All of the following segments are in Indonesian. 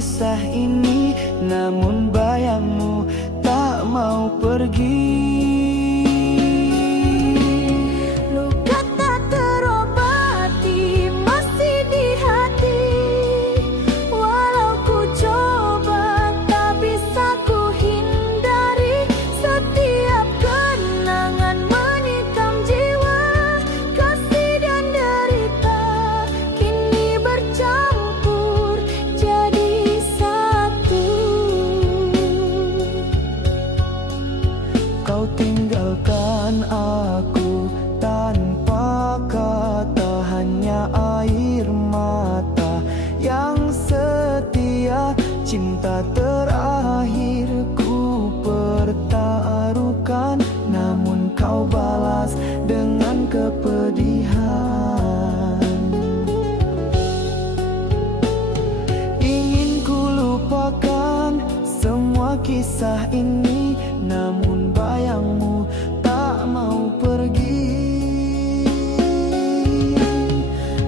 kisah ini, namun bayangmu tak mau pergi. Luka tak terobati masih di hati, walau ku coba tak bisa ku hindari. Setiap kenangan menikam jiwa, kasih dan derita kini bercampur jadi satu. Kau tinggalkan aku tanpa kata, hanya air mata yang setia. Cinta terakhirku pertaruhkan, namun kau balas dengan kepedihan. Ingin ku lupakan semua kisah ini, namun bayangmu tak mau pergi.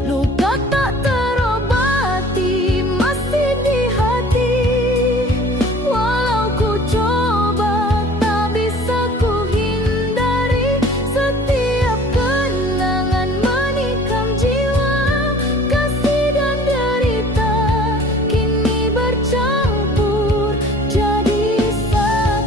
Luka tak terobati masih di hati, walau ku coba tak bisa ku hindari. Setiap kenangan menikam jiwa, kasih dan derita kini bercampur jadi satu.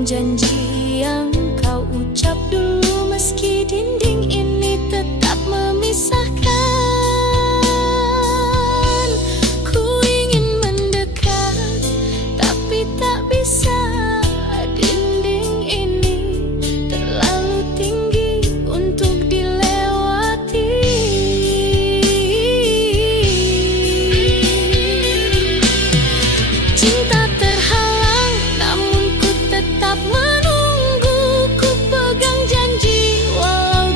pegang janji yang kau ucap dulu, meski dinding ini tetap memisahkan. Ku ingin mendekat, tapi tak bisa. Dinding ini terlalu tinggi untuk dilewati. Cinta terhalang, namun ku tetap menunggu. Ku pegang janji walau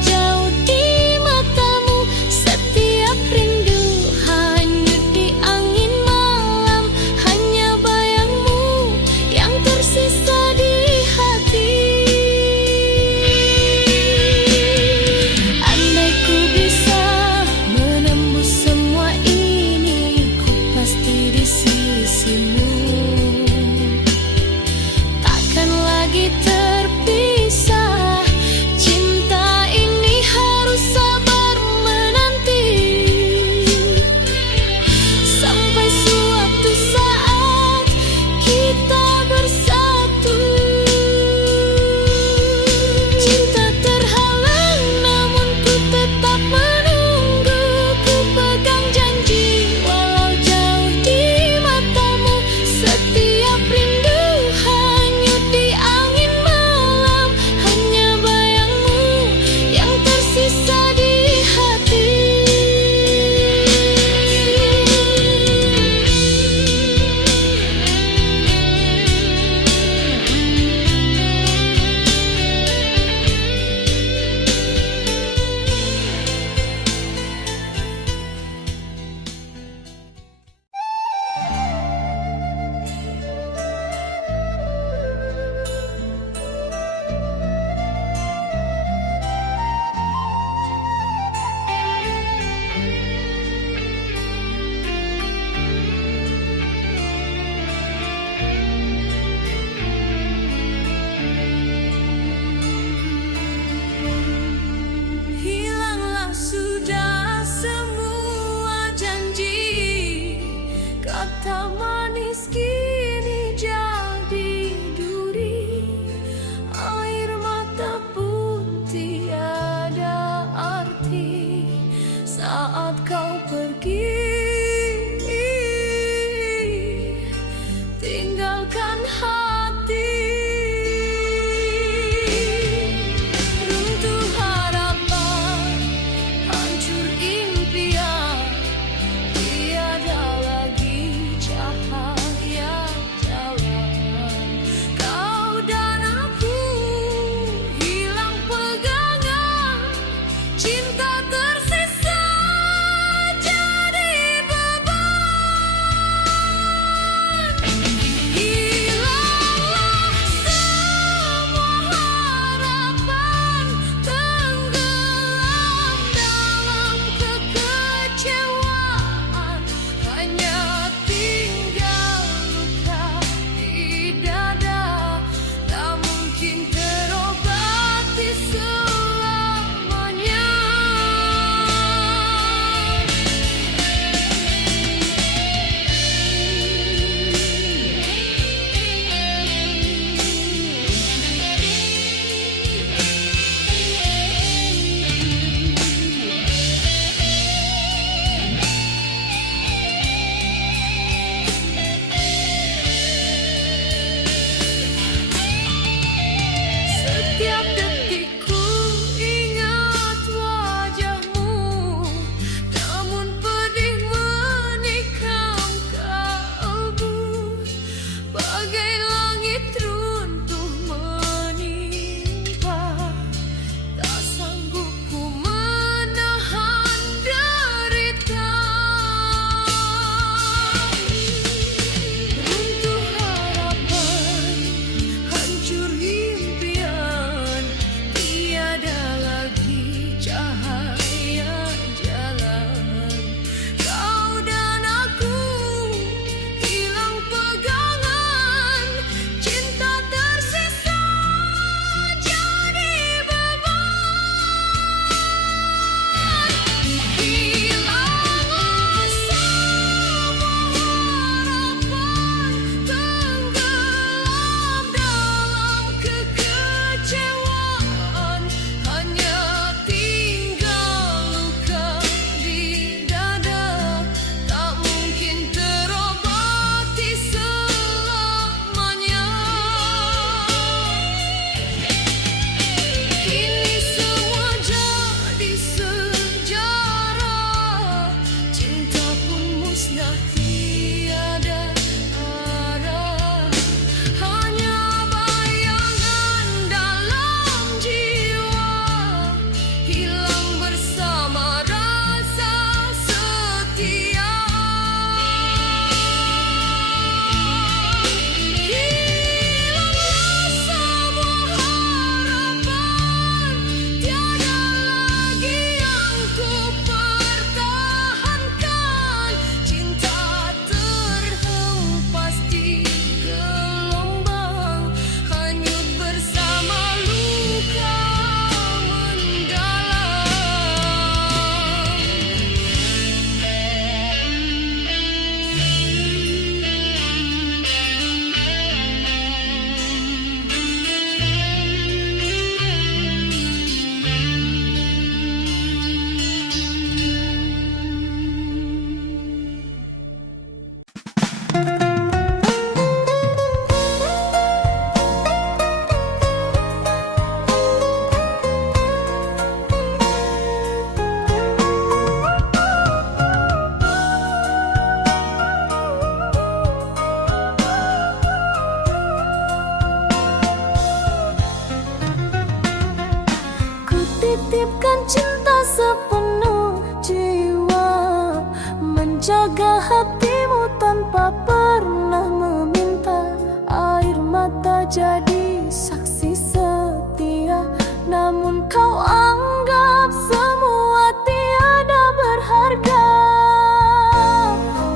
hatimu tanpa pernah meminta. Air mata jadi saksi setia, namun kau anggap semua tiada berharga.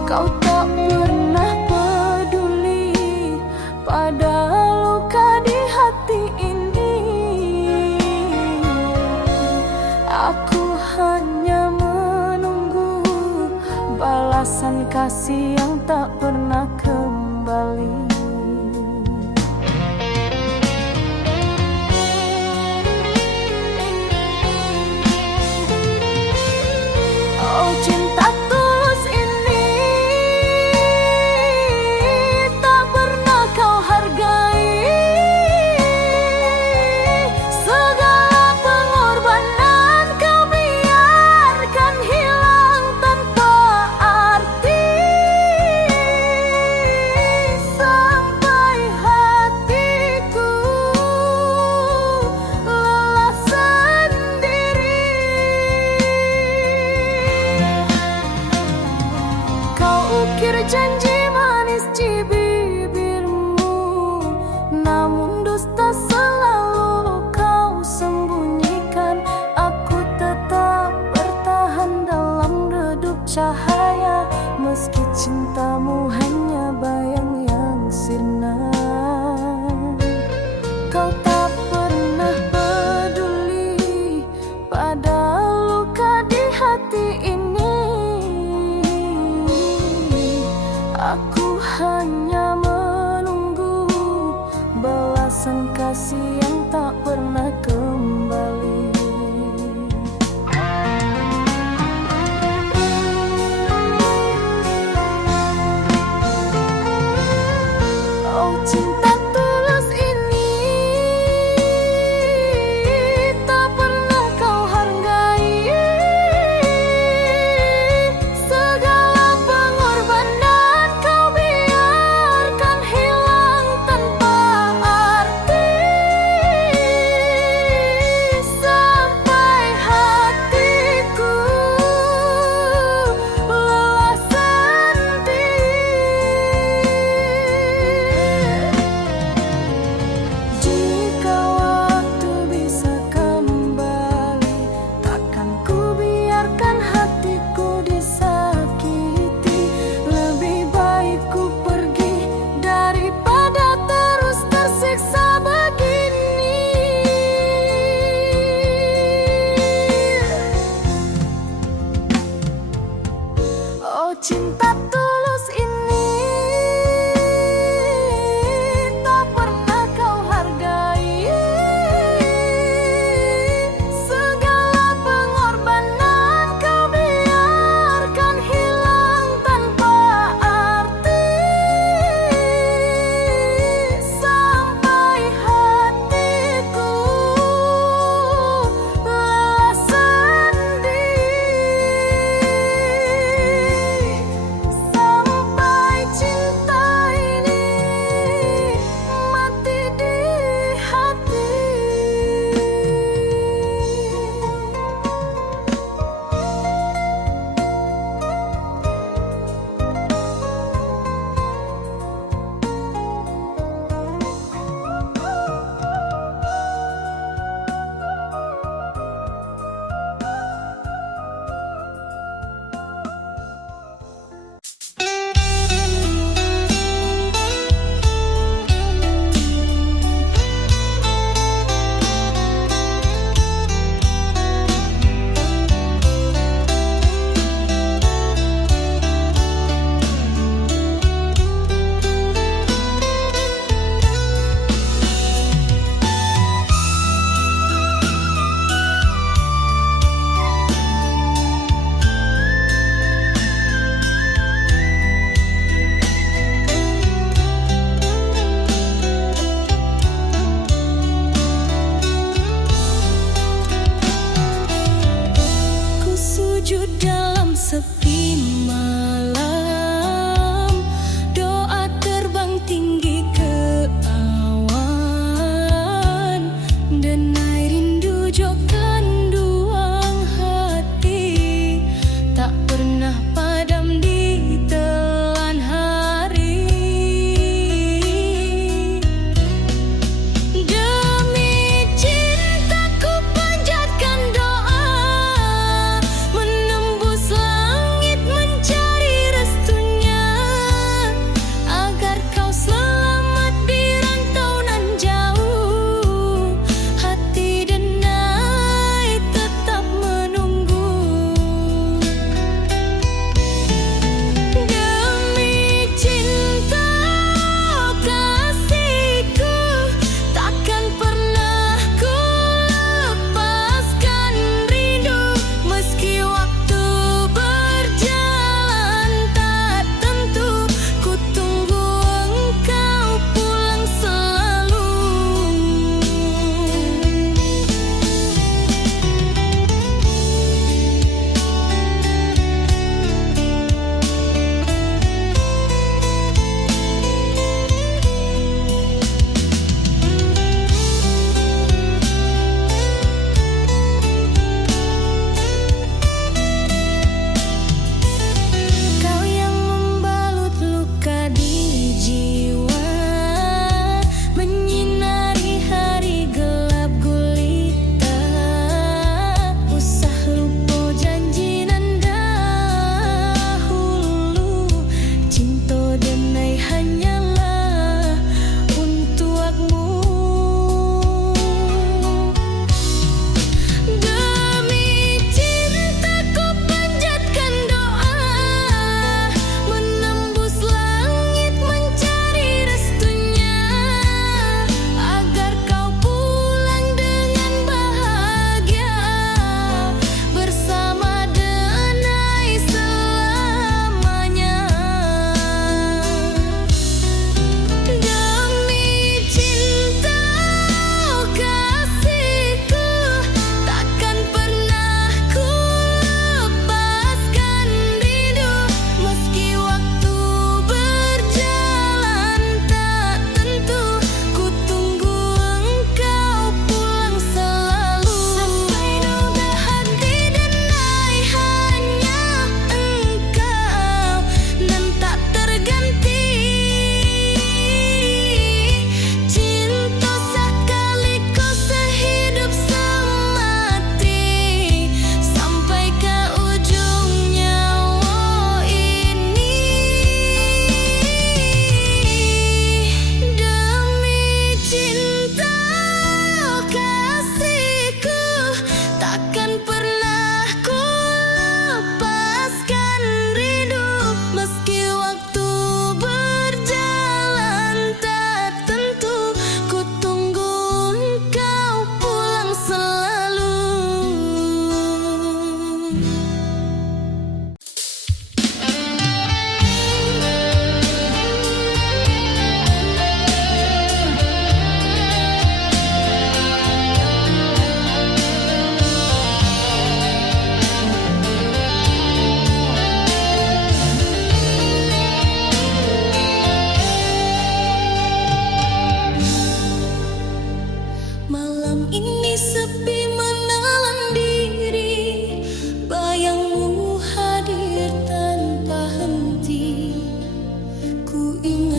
Kau tak pernah peduli pada luka di hati ini. Aku hanya menunggu balasan kasih yang tak pernah kembali. Oh, cinta tulus ini tak pernah kau hargai. Segala pengorbanan kau biarkan hilang tanpa arti. Sampai hatiku lelah sendiri. Kau ukir janji manis di bibirmu, namun dusta selalu kau sembunyikan. Aku tetap bertahan dalam redup cahaya, meski cintamu hanya bayang yang sirna. Kau tak pernah peduli pada luka di hati ini. Aku hanya menunggu balasan kasih yang tak pernah kembali. Oh, cinta tulus ini tak pernah kau hargai. Segala pengorbanan kau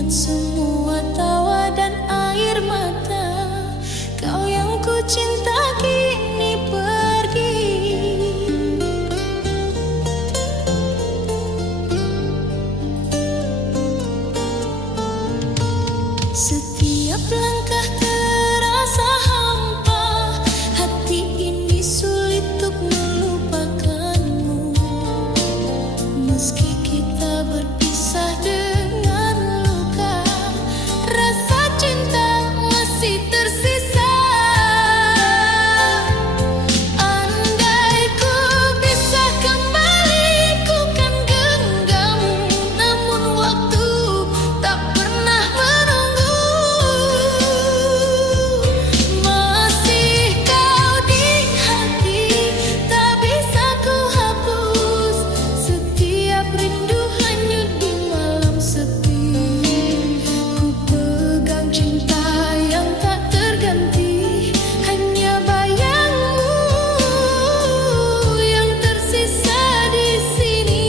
ingat semua tawa dan air mata. Kau yang ku cinta kini pergi. Setiap langkah terasa hampa, hati ini sulit untuk melupakanmu. Meski kita berpisah dengan luka, rasa cinta masih tersisa. Andai ku bisa kembali, ku kan genggammu. Namun waktu tak pernah menunggu. Masih kau di hati, tak bisa ku hapus. Setiap rindu hanyut di malam sepi. Ku pegang cinta yang tak terganti, hanya bayangmu yang tersisa di sini.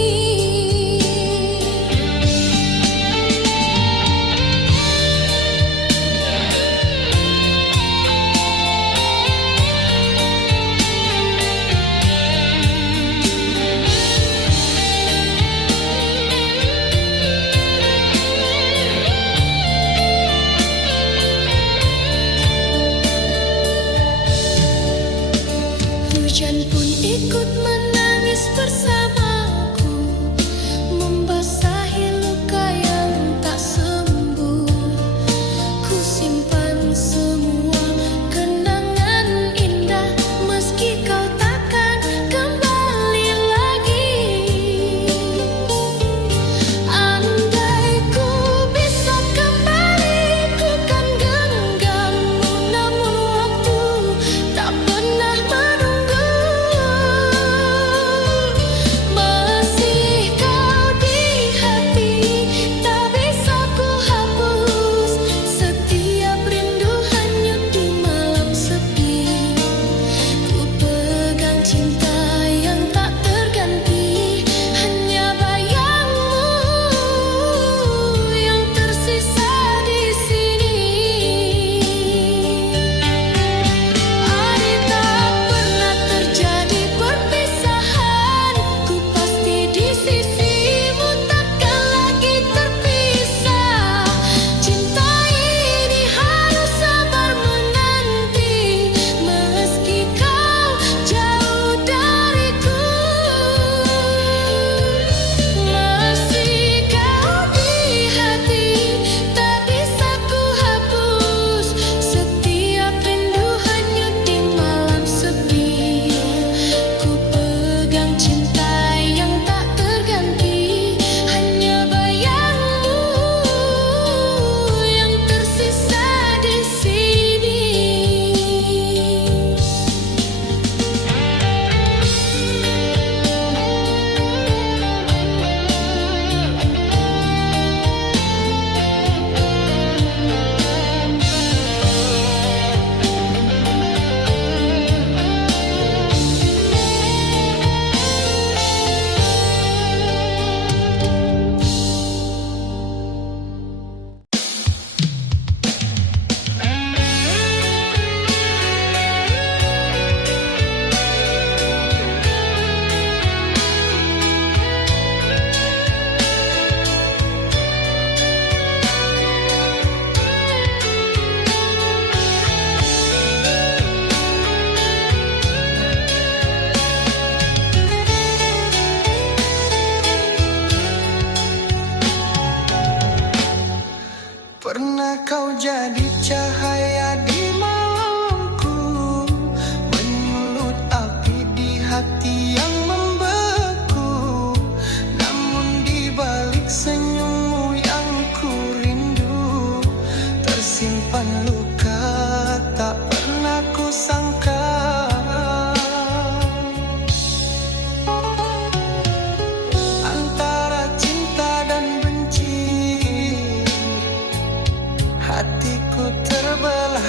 Hujan pun ikut menangis bersamaku, membasahi luka yang tak sembuh. Ku simpan semua kenangan indah, meski kau takkan kembali lagi. Andai ku bisa kembali, ku kan genggammu. Namun waktu tak pernah menunggu. Masih kau di hati, tak bisa ku hapus. Setiap rindu hanyut di malam sepi. Ku pegang cinta yang tak terganti, hanya bayangmu yang tersisa di sini. Andai tak pernah terjadi perpisahan, ku pasti di sisimu, takkan lagi terpisah. Cinta ini harus sabar menanti, meski kau jauh dariku. Masih kau di hati, tak bisa ku hapus. Setiap rindu hanyut di malam sepi. Ku pegang cinta yang tak terganti, hanya bayangmu yang tersisa di sini. Pernah kau jadi cahaya di malamku, menyulut api di hati yang membeku. Namun di balik senyummu yang ku rindu, tersimpan luka tak pernah ku sangka. Antara cinta dan benci, hatiku terbelah.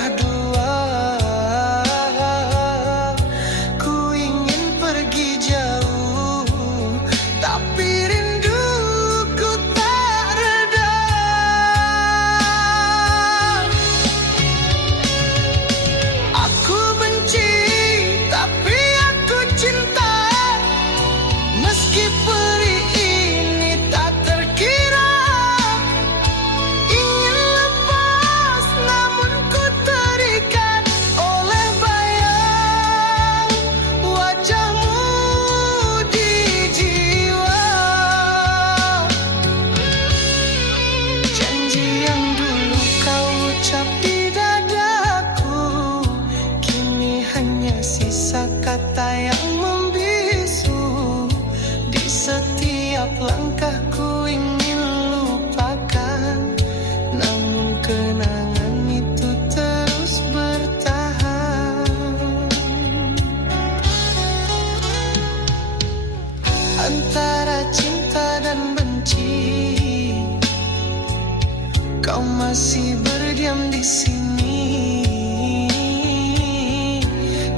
masih berdiam di sini.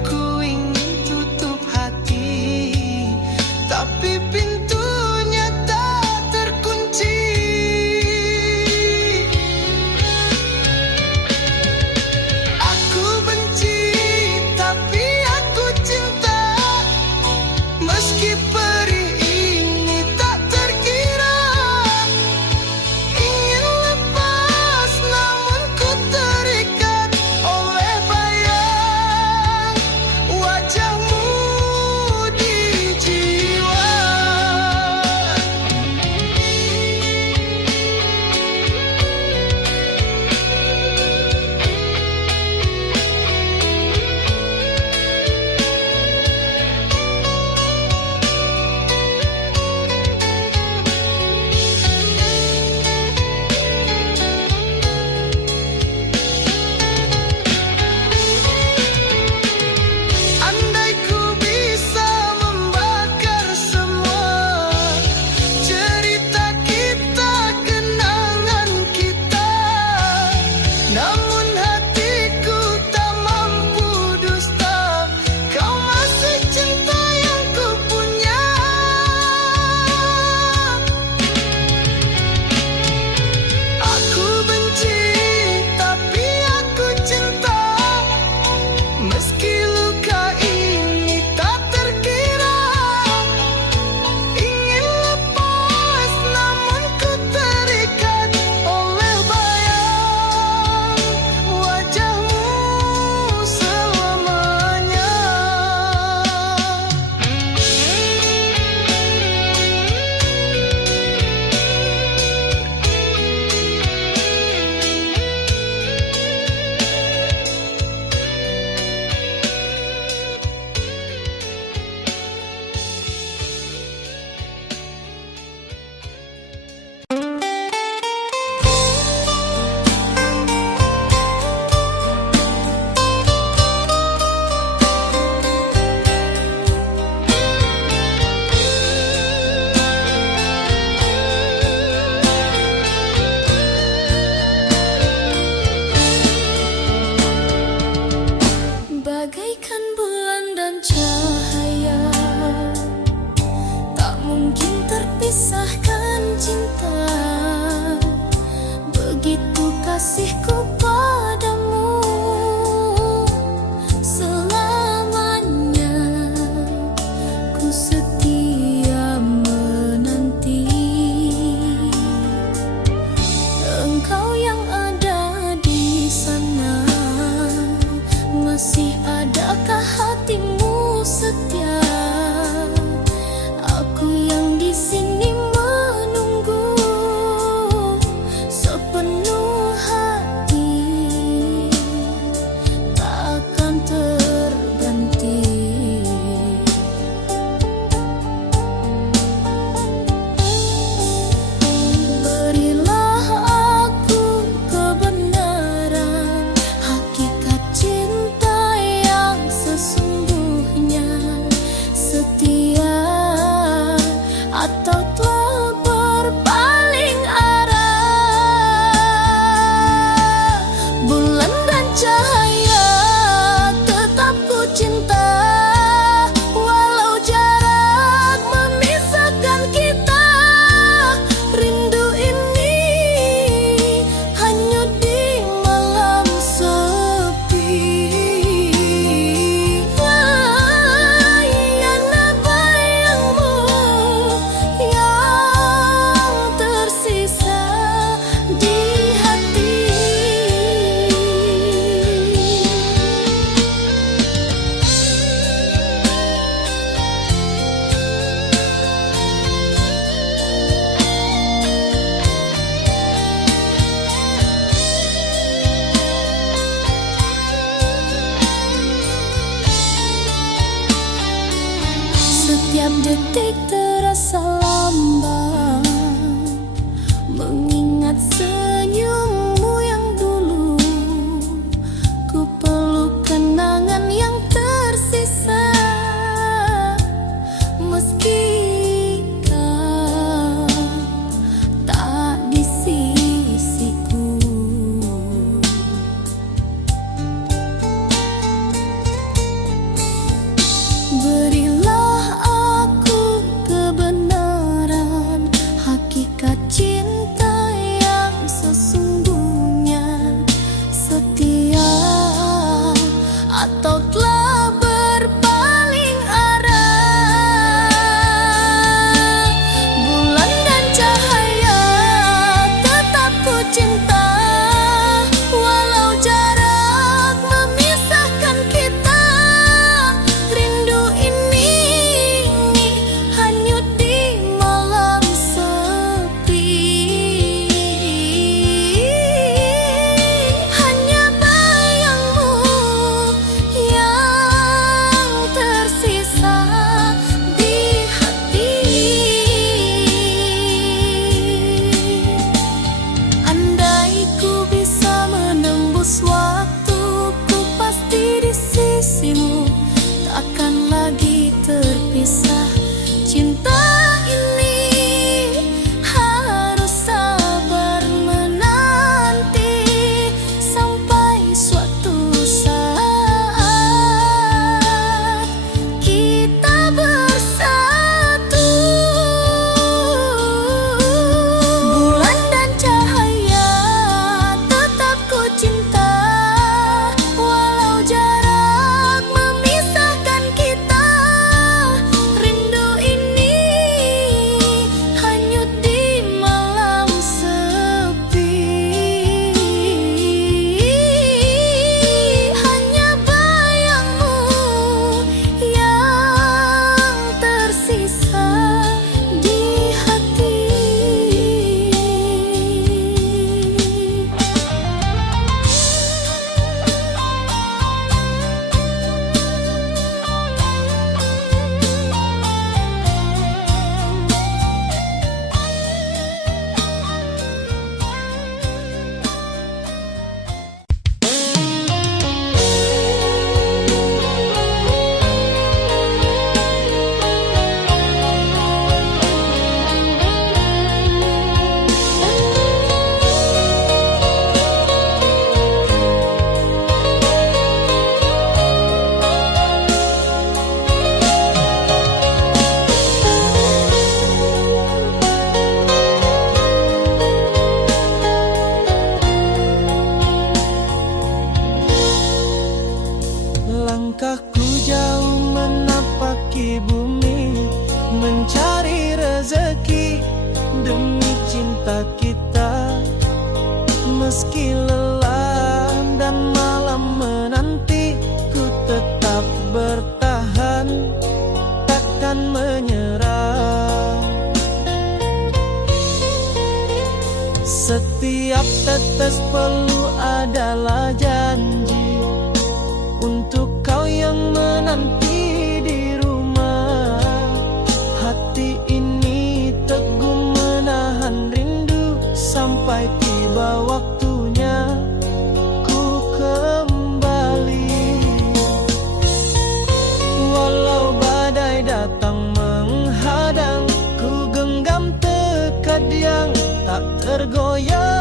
Ku ingin tutup hati, tapi pintunya tak terkunci. Aku benci, tapi aku cinta. Meski perih ini tak terkira, ingin lepas namun ku terikat. kita. Meski lelah dan malam menanti, ku tetap bertahan, takkan menyerah. Setiap tetes peluh adalah janji untuk kau yang menanti di rumah. Hati ini teguh menahan rindu sampai tiba waktunya ku kembali. Walau badai datang menghadang, ku genggam tekad yang tak tergoyah.